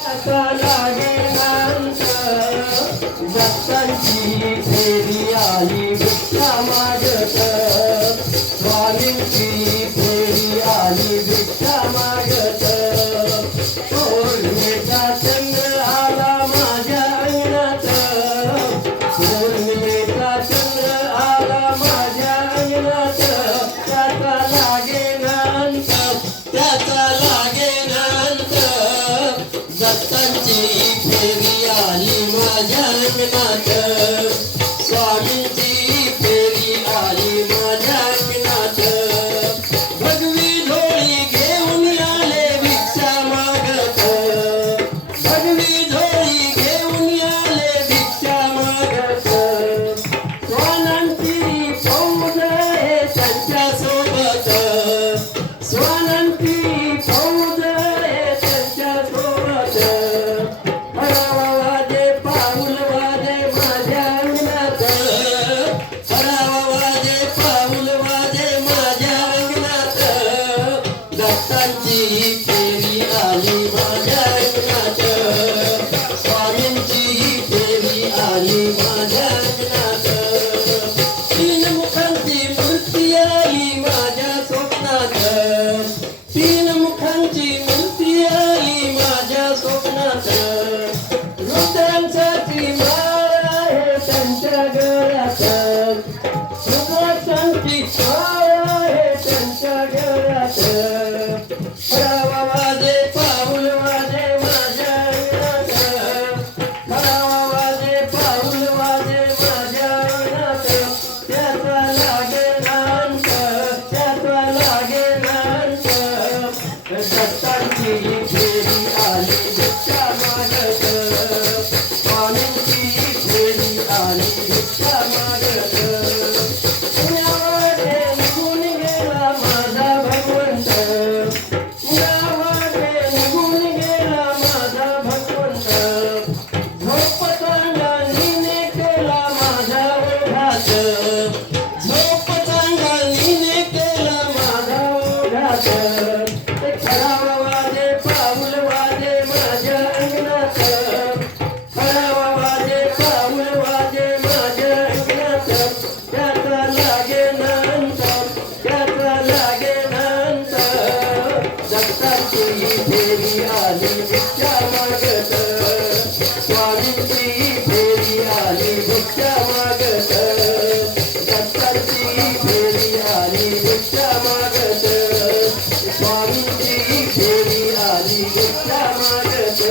आता लागे नांत दत्तांची फेरी आली भिक्षा मागत स्वामींची फेरी आली भिक्षा मागत पौर्णिमेचा चंद्र आला माझ्या अंगणात पौर्णिमेचा चंद्र आला माझ्या अंगणात त्याचा लागे नांत त्याचा लागे नांत दत्तांची फेरी आली माझ्या अंगणात स्वामींची फेरी आली माझ्या अंगणात भगवी झोळी घेऊन आले भिक्षा मागत भगवी झोळी घेऊन आले भिक्षा मागत स्वानांची फौज आहे त्यांच्या सोबत स्वानांची फौज आहे त्यांच्या सोबत हरावा वाजे पाऊल वाजे माझ्या अंगणात हरावा वाजे पाऊल वाजे माझ्या अंगणात दत्तांची फेरी आली माझ्या अंगणात स्वामींची फेरी आली माझ्या अंगणात तीन मुखांची मूर्ती आली माझ्या स्वप्नात तीन मुखांची मूर्ती आली माझ्या स्वप्नात रुद्रांची माळ आहे त्यांच्या गळ्यात रुद्रांची माळ आहे त्यांच्या गळ्यात हरावा वाजे पाऊल वाजे माझ्या अंगणात हरावा वाजे पाऊल वाजे माझ्या अंगणात त्याचा लागे नांत त्याचा लागे नांत दत्तांची फेरी आली भिक्षा मागत स्वामींची फेरी आली भिक्षा मागत पुण्यावाटे निघून गेला माझा भगवंत पुण्यावाटे निघून गेला माझा भगवंत झोप चांगलीने केला माझ्या ओढ्यात झोप चांगलीने केला माझ्या ओढ्यात हरावा वाजे पाऊल वाजे माझ्या अंगणात हरावा वाजे पाऊल वाजे माझ्या अंगणात त्याचा लागे नांत त्याचा लागे नांत दत्तांची फेरी आली भिक्षा मागत स्वामींची फेरी आली भिक्षा मागत दत्तांची फेरी आली भिक्षा मागत स्वामींची फेरी आली भिक्षा मागत